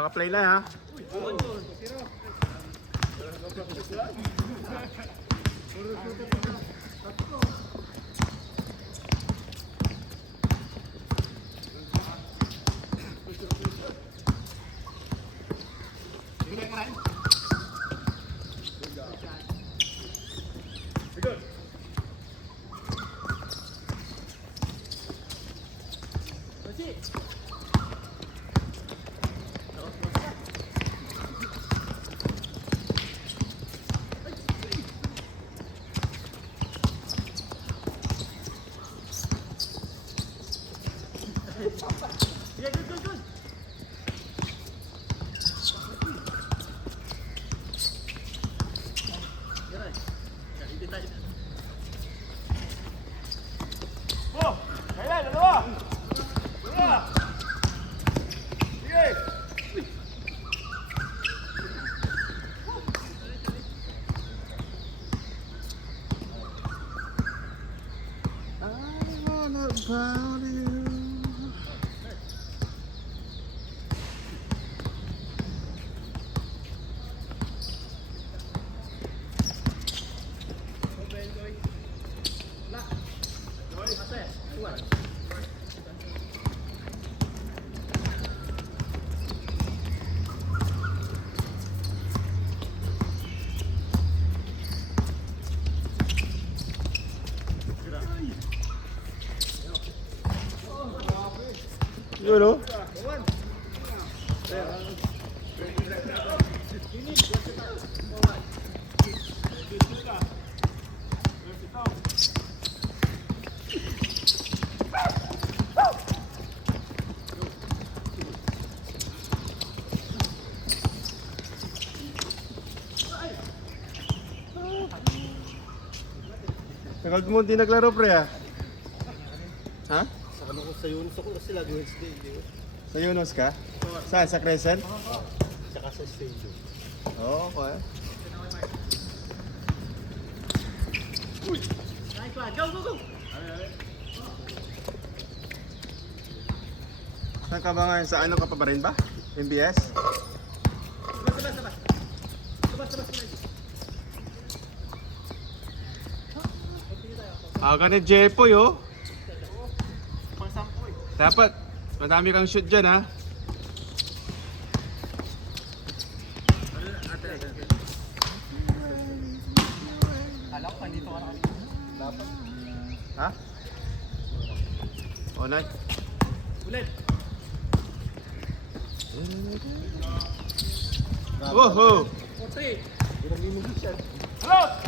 Naka-play na ha. About you. Yun o. Tagal mo hindi naglaro pre ah. Ha? Ano ko sa Yunus ako kasi lagi Wednesday, di ba? Sa Yunus ka? Saan? Sa Crescent? Tsaka sa stadium. Oo, okay. Go, go, go! Saan ka ba ngayon? Sa ano ka pa ba rin ba? MBS? Aga ni Jepoy oh. Dapat, madami kang shoot dyan ha. Alam ko, dito ka na kami. Dapat. Ha? O, night. Ulit! Woohoo! 4-3!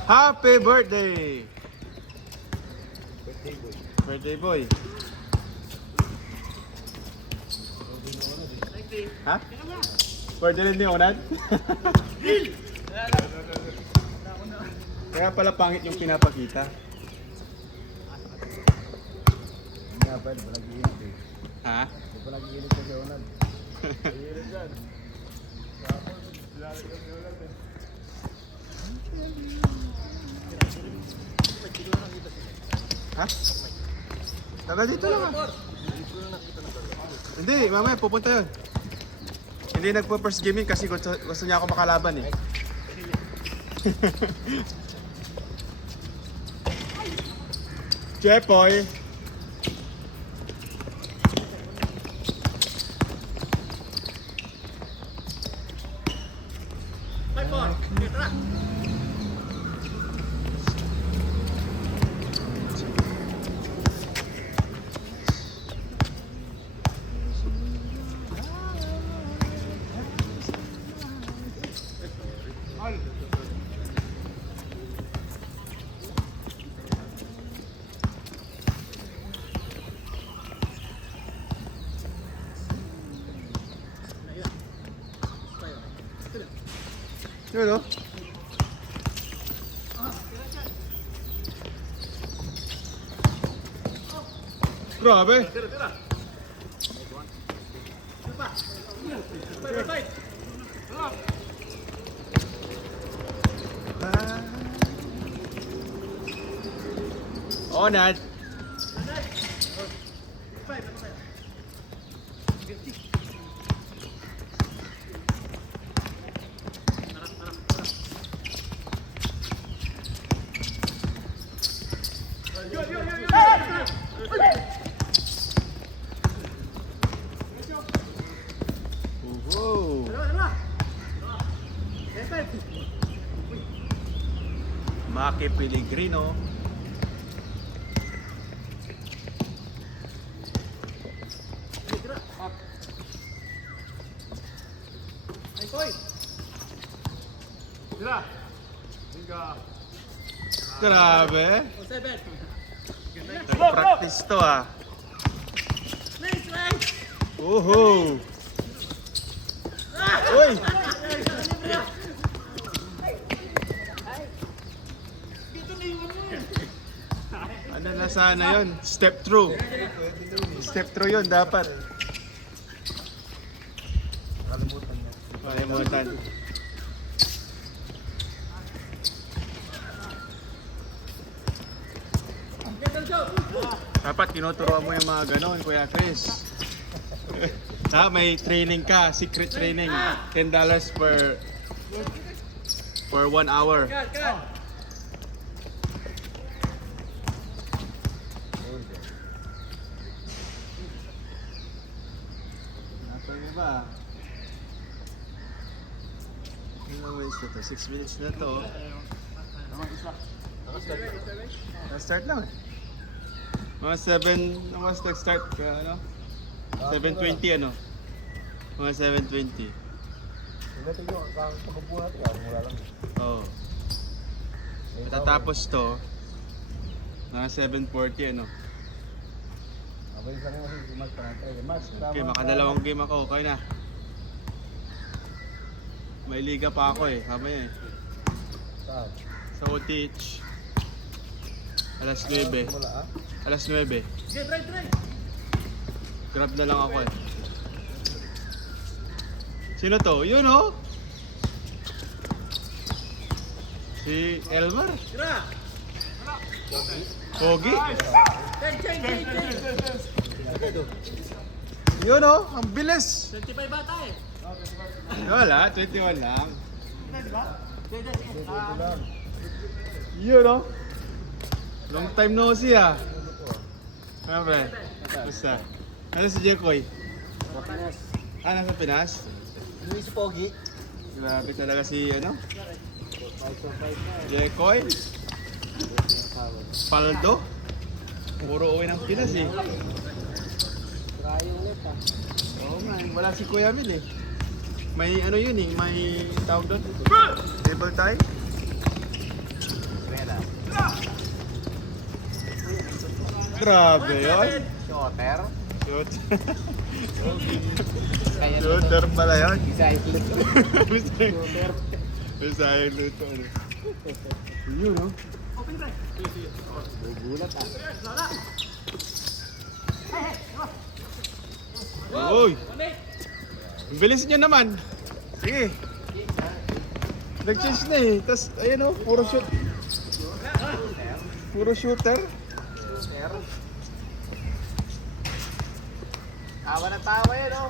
Happy birthday! Birthday boy. Birthday boy. Ha? Birthday rin ni Onad? Kaya pala pangit yung pinapakita. Nga ba, di ba nag-iinit eh? Ha? Di ba nag-iinit ka si Onad? Nag-iinit dyan. Ha? Taga dito lang ah. Hindi, mamaya pupunta yun. Hindi nagpo-first gaming kasi gusto niya ako makalaban eh. Jepoy! Yun o. Grabe. Onad. Wow. Maki Pellegrino. Grabe. Nag-practice to ah. Uhu. Uy. Ano na sana yun? Step through. Step through yun dapat. Kalimutan. Dapat tinuturuan mo yung mga ganon, Kuya Chris. May training ka, secret training. $10 for 1 hour. Nasa iba. Ano naman ito to? 6 minutes na to. Start lang eh. Mga 7, ano was nag-start ka, ano? 7:20 ano? Mga 7:20. Hindi ko ang pagbubuhat ka, mura lang. Oo. Matatapos to, mga 7:40 ano? Abay sa mga si Mas Panatay. Mas, Okay, makadalawang game ako, okay na. May liga pa ako eh, kamay eh. Saan? Sa OTH. Alas 9. Mula ah? Alas 9. Grab na lang ako eh. Sino to? Yun oh! Si Elmar. Pogi. Yun oh, ang bilis. 25 bata eh. Wala, 21 lang. Ito lang. Yun oh. Long time no see ah. Ano pre? Basta. Ano si Jekoy? Kapinas. Ah, nasa Pinas? Luis Pogi. Grabe talaga si ano? 5 na. Jekoy? Paldo? Puro uwi ng Pinas eh. Trying net ah. Oo nga, wala si Kuya Mil eh. May ano yun eh, may tawag doon. Table tie? Grabe yun. Shooter. Shoot. Shooter pala yun. Recycling. Bisaya luto. Yun no? Gugulat ah. Uy! Ang bilis niya naman. Sige. Nag-change na eh. Tapos, ayun o, puro shoot. Puro shooter. Tawa na tawa yan oh.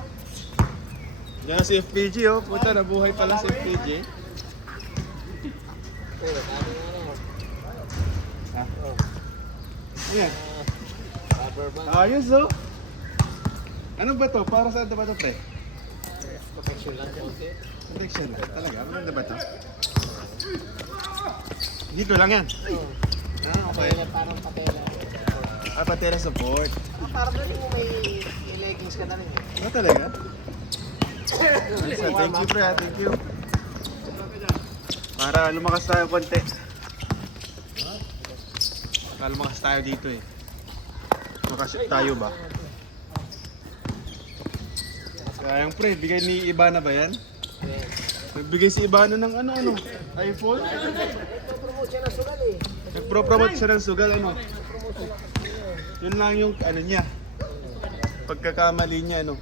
Yan si FPG oh. Puta, nabuhay pala si FPG. Ayan. Rubber band. Ayos oh. Ano ba to? Para saan ba to pre? Protection lang konti. Protection talaga. Maganda ba to? Dito lang yan. Ah, okay. Patela, parang patela. Ah, patela support. Parang na rin mo may leggings ka na rin eh. Ano talaga? Thank you pre, thank you. Para lumakas tayo konti. Para lumakas tayo dito eh. Makashoot tayo ba? Sayang pre, bigay ni Ibana ba yan? Nagbigay si Ibana ng ano? iPhone? Promote siya ng sugal eh. Nagpro-promote siya ng sugal ano? Yun lang yung ano niya. Pagkakamali niya ano.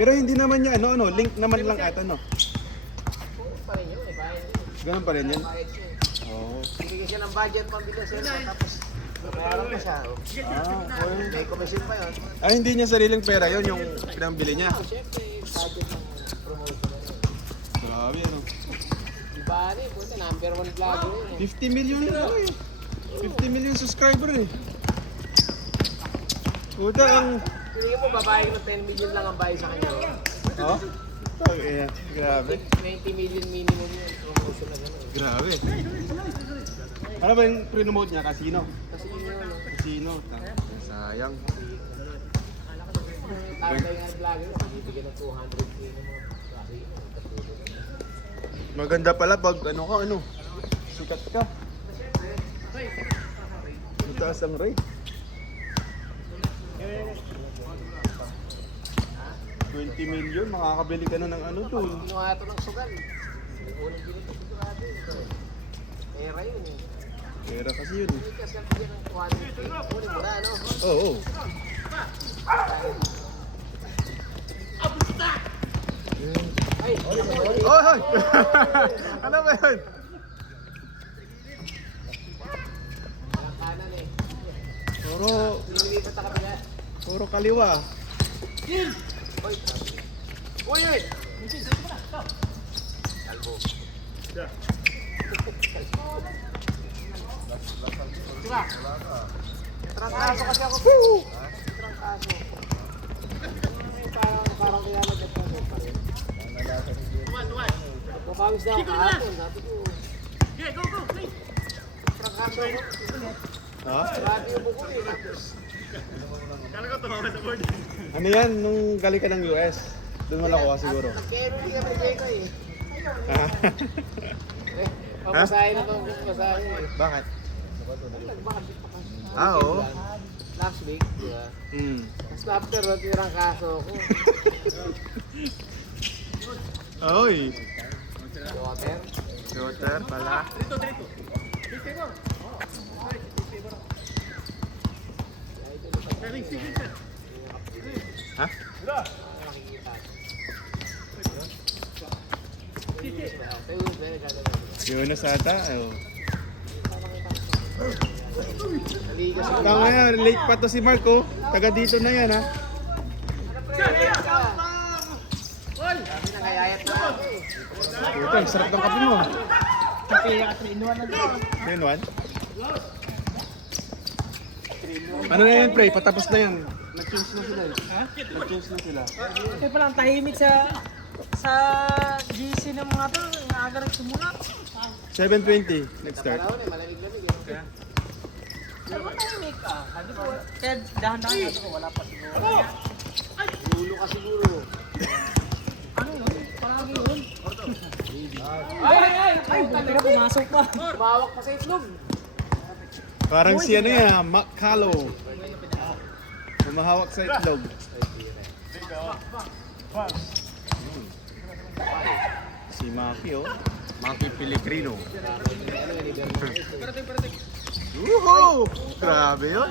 Pero hindi naman niya ano, link naman lang at ano. Pa rin yun eh. Bayad yun. Ganun pa rin yan. Bayad siya eh. Oo. Bigyan siya ng budget pambili sir. Tapos bayaran pa siya. Oh. Ah, okay. May commission pa yun. Ay, hindi niya sariling pera yun, yung pinambili niya. Oh, syempre, budget ng promotion. Grabe ano. Diba ano eh, puta, number 1 vlogger yun eh. 50 million yun ano eh. 50 million subscriber eh. Puta, ang Tingin mo, babae ng 10 million lang ang bahay sa kanya. Oh? Oh, yeah. Grabe. 90 million minimum yun. Promotion na gano'n. Grabe. Ano ba yung pre-promote niya? Casino? Kasi yun yun. Casino. Sayang. Tama tayo nga vlogger. Bibigyan ng 200k ng mga vlogger. Maganda pala pag ano ka, ano? Sikat ka. Mataas ang rate. 20 million, makakabili ka na ng ano doon. Kinuha ito ng sugal. Unang binito sigurado yun. Pera yun eh. Pera kasi yun. Hindi kasi ang bigyan ng 200k. Kunin mo na, ano? Oo. Ay! Oh, hoy! Ano ba yun? Walang kanan eh. Puro, Nililipat na kabila. puro kaliwa. Uy! Uy! Uy! Kalbo. Diba? Trangkaso kasi ako. Trangkaso. Parang kaya nag-trangkaso pa rin. Papawis na ako kahapon. Sabi ko. Trangkaso ako. Ha? Grabe yung buko eh. Ano yan, nung galing ka ng US? Doon mo nakuha siguro. Nag-KMP kami kay ko eh. Ha? Pamasahin na itong pamasahin eh. Bakit? Nagbakabit pa kasi. Ah, oo. Last week, di ba? Hmm. Tapos after, tirang kaso ko. Oy! Water. Shooter pala. Ha? Makikita. Tayo, very gagawin. Yun na sa ata. Oh. Naligas ako. Tama yan, late pa to si Marco. Taga dito na yan ha. Sabi na kayayat na ako eh. Puta, ang sarap ng kape mo. Kape ka 3-in-1 na dito. Yun, one. Ano na yan, pre? Patapos na yan. Nag-change na sila eh. Ha? Nag-change na sila. Kaya palang tahimik sa GC ng mga to. Ang aga nagsimula. 7:20, Sa nag-start. panahon eh, malamig-lamig eh. Pero tahimik ka. Sabi ko, kaya dahan-dahan na ito. Wala pa siguro. Lulo ka siguro. Ano yun? Palagi yun. Ay! Pero pumasok pa. Tumawak pa sa itlog. Parang si ano yan, Macalo. Humahawak sa itlog. Si Maki oh. Maki Pellegrino. Woohoo! Grabe yun.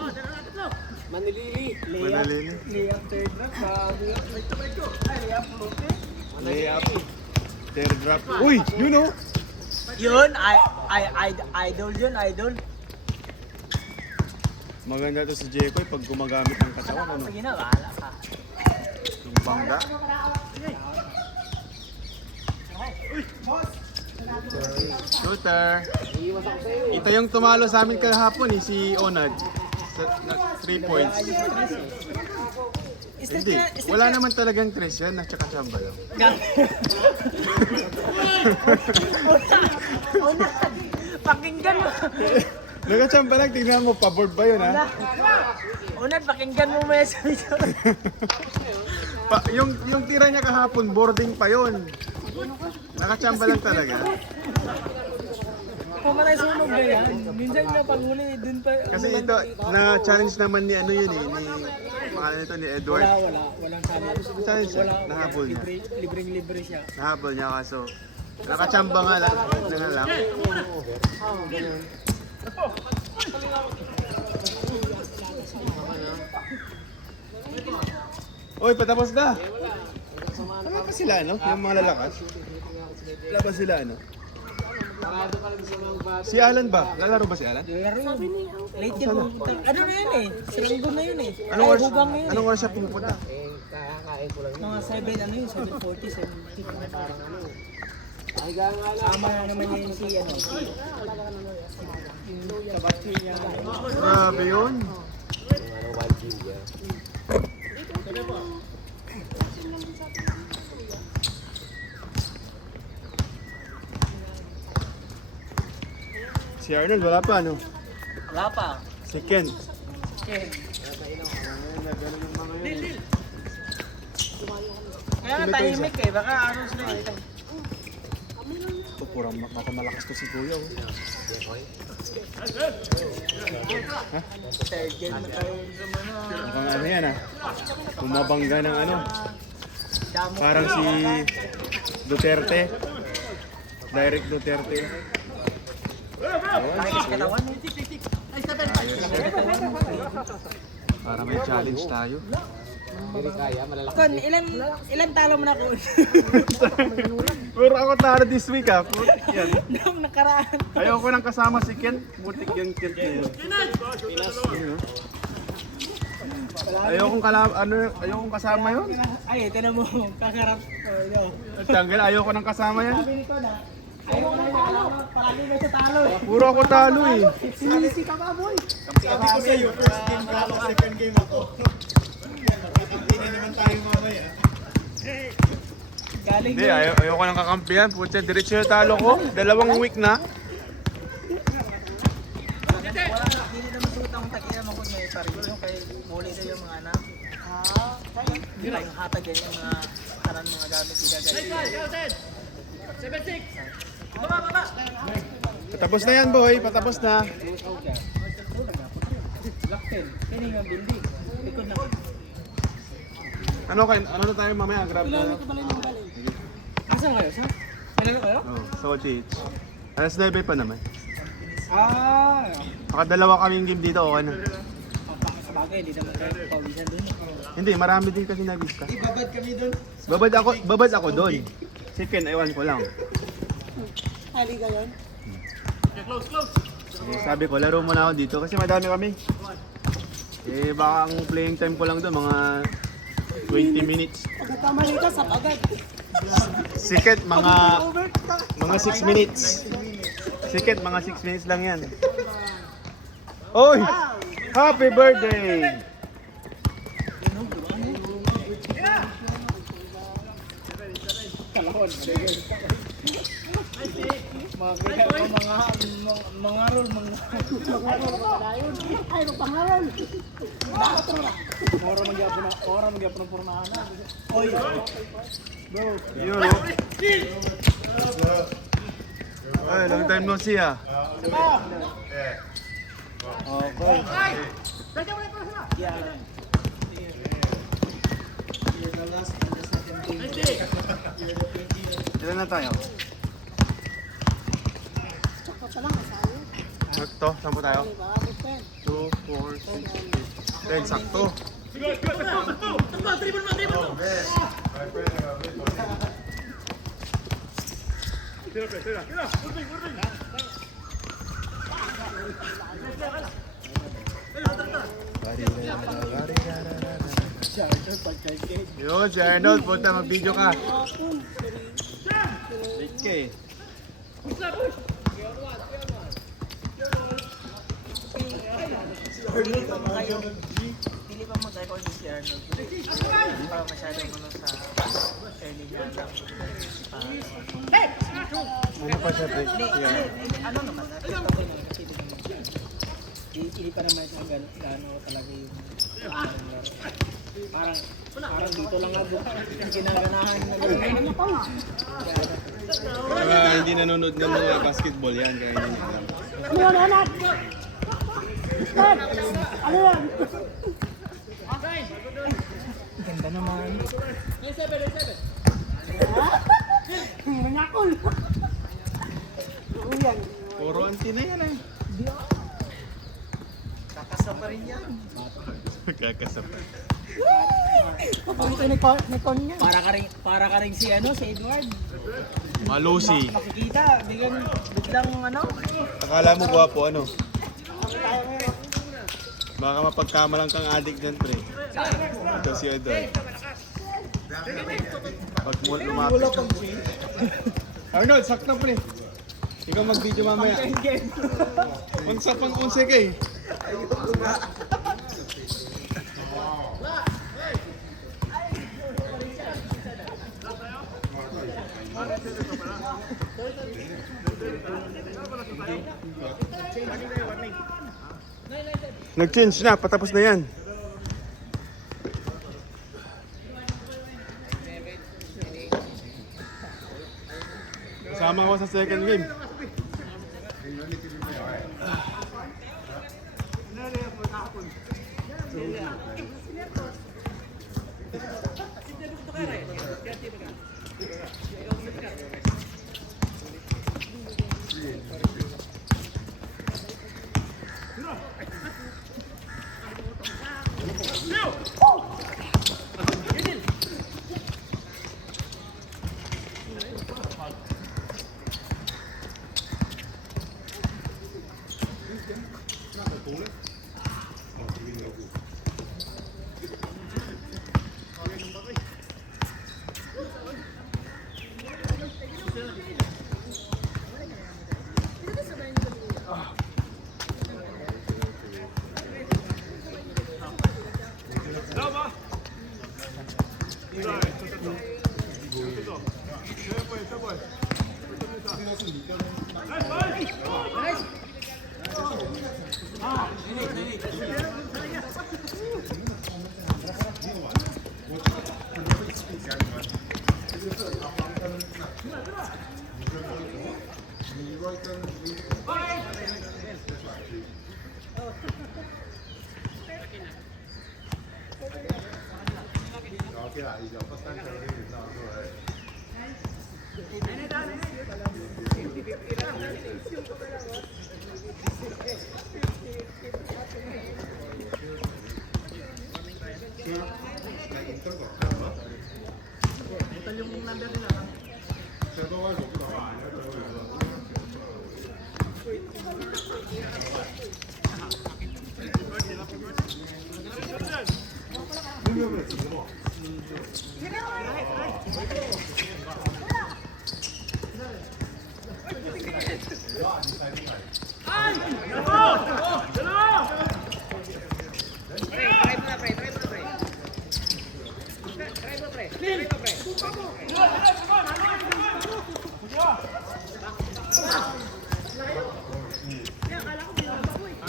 Manilili. Manalili. Layup third drop. Bago yun. Ay, layup floater. Layup. Third drop. Uy! Yun oh! Yun, idol yun, idol. Maganda to si Jekoy pag gumagamit ng katawan. Ano? Sige na, bahala ka. Yung bangga. Shooter. Iiwas ako sa'yo eh. Ito yung tumalo sa amin kahapon eh, si Onad. Sa 3 points. Hindi. Wala naman talagang tres yan, at saka chamba lang. Una, pakinggan mo. Nagachamba lang, tingnan mo, paboard ba yun ha? Una, pakinggan mo may sabi ko. yung tira niya kahapon, boarding pa yun. Nakachamba lang talaga. Pumatay sunog na yan. Minsan na panghuli, dun pa. Kasi ito, na-challenge naman ni ano yun eh, ni, pangalan nito ni Edward. Walang challenge. Challenge siya, nahabol niya. Libreng-libre siya. Nahabol niya kaso, nakachamba nga lang, na nga lang. Uy, patapos na! Wala pa sila, no? Yung mga lalakas. Wala pa sila, no? Parado ka lang sa mga bata. Si Alan ba? Lalaro ba si Alan? Laro yun. Late yun. Ano na yun eh? Siranggo na yun eh. Anong Ay, oras, hugang na yun anong oras siya pumupunta? Eh, kakakain ko lang yun. Mga 7, ano yun? 7:40, 7:50. Parang ano. Ay, nga nga lang. Tama na naman yun si ano. Kabati niya. Grabe yun. Yung ano, wild ginger. Si Arnold, wala pa, ano? Wala pa. Si Ken. Okay. Ganun yung mga yun. Kaya nga tahimik eh, baka ano sila eh. Ito, purang baka malakas to si Kuya. Oh. Third game na tayo sa mga... Mukhang ano yan ah. Bumabangga ng ano. Damo. Parang si Duterte. Direct Duterte. Laki kasi katawan eh. Para may challenge tayo. Hindi kaya, malalaki. Kon, ilan talo mo na kun? Pero ako talo this week ah. Yan. Nung nakaraan. Ayoko nang kasama si Ken. Butik yung Ken na yun. Ayokong kasama yun. Ay, tinan mo, kakarap. Yo. Tanggal, ayoko nang kasama yan. Sabi nito na, ayaw ko na talo. Palagi may sa talo eh. Puro ako talo eh. Sinisi ka ba, boy? Sabi ko sa'yo, first game ka ako, second game ako. Nakakampi na naman tayo mamaya. Galing Hindi, ayoko nang kakampihan. Putya, diretso yung talo ko. 2 week na. Hindi naman suot ang tagilan mo kung may parilyo kay muli na yung mga anak. Hindi ba yung hatag yan yung mga kanan mga gamit ilagay. Patapos na yan, boy. Patapos na. Lakten, kining ang building. Likod na. Ano na tayo mamaya? Grab na. Asan kayo? Saan? Ano kayo? Oh, so, Chich. Alas 9 pa naman. Ah! Nakadalawa kaming game dito, okay na. Sa bagay, hindi naman kayo pawisan dun. Hindi, marami din kasi nag-vista. Ibabad kami doon. Babad ako doon. Si Ken, ewan ko lang. Haliga yun? Eh, sabi ko, laro muna ako dito kasi madami kami. Eh, baka ang playing time ko lang doon, mga 20 minutes. Pagkakamali ka, sab agad. Siket, mga 6 minutes. Siket, mga 6 minutes lang yan. Oy! Happy birthday! Mga rol, ay, magpangaral. Ora magyapon ng purnahan. Oy. Bro. Yun, oh. Ay, long time no see ah. Okay. Yeah. Ilan na tayo? Sakto, saan po tayo? 2, 4, 6, 10, sakto. Yun, si Arnold, punta mag-video ka. Late ka eh. Dili pa mag-record si Arnold. Hindi pa masyadong ano sa early niya lang. Ano pa siya, pre? Ano naman, nakita ko yun kasi hindi pa naman siya gano'n talaga yung parang dito lang nga ginaganahan na gano'n. Hindi nanonood ng mga basketball yan, kaya hindi niya alam. Ano yan, anak? Ano yan? Ganda naman. Nangakol. Uyan. Puro anti na yan eh. Kakasama rin yan. Kakasap. Para ka rin si ano, si Edward. Malusi. Makikita, biglang ano. Akala mo gwapo, ano? Baka mapagkamalang kang adik dyan, pre. Ito si Edward. Pag lumapit. Arnold, sakto, pre. Ikaw mag-video mamaya. Unsa pang unse kay. Nag-change na, patapos na yan. Kasama ko sa second game.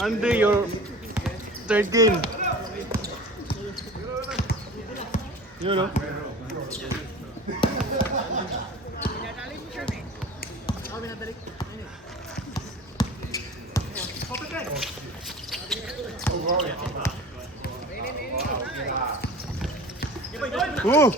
Andy, your third game. You know? Ooh!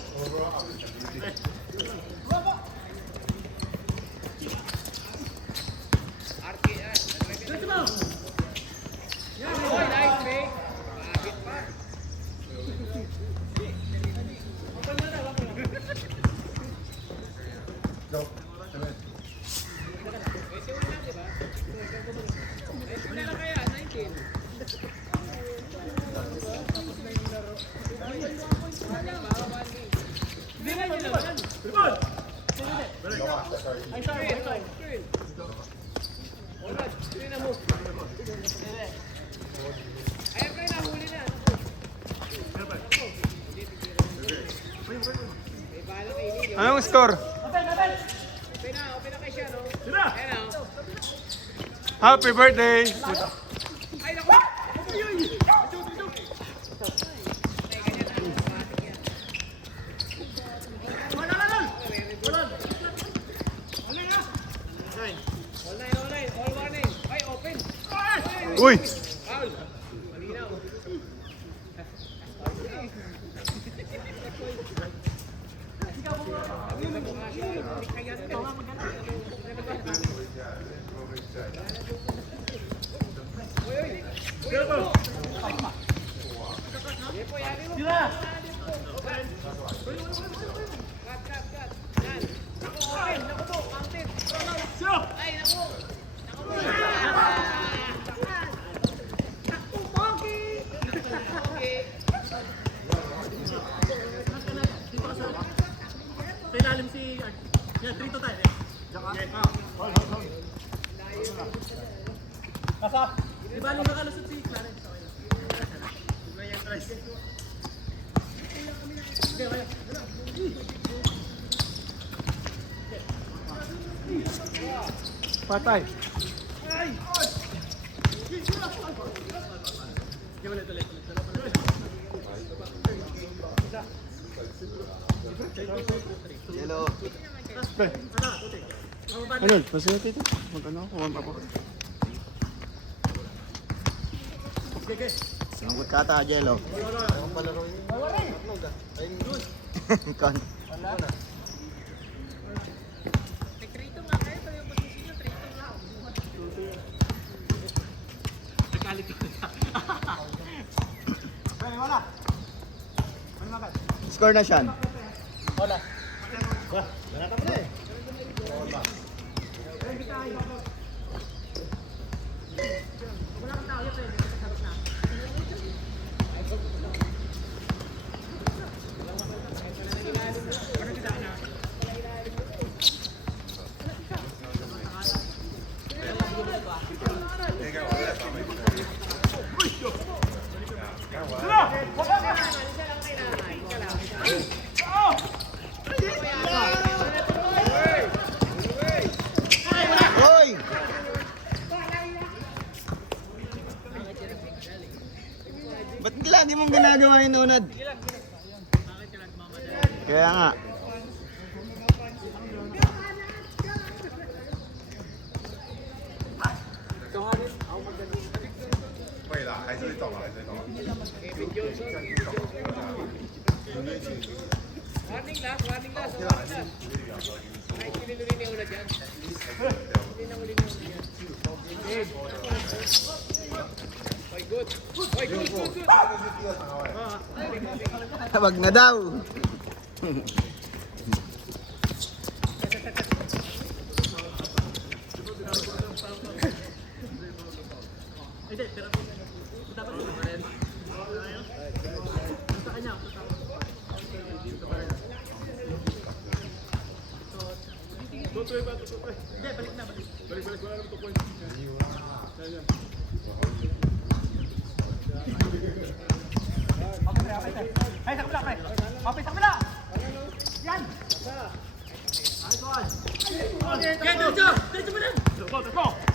Anong score? Happy birthday! Uy! Ilalim si Art. Yeah, 3 to tayo. Kasap. Di ba nung nakalusot si Clarence? Okay. Patay. Yellow. Pre. Ano? Masaya dito. Mag-ano? Warm up ako. Sangkot kata, Jello. Ang palaro yun. Kon. Score na siya. Wala. Wala ka pala eh. Hoy! Ba't lagi mong ginagawa yung unad? Kaya nga. Wag na daw. Ay, sa kabila, pre. Mapis sa kabila. Yan. Yan, diretso. Diretso mo na.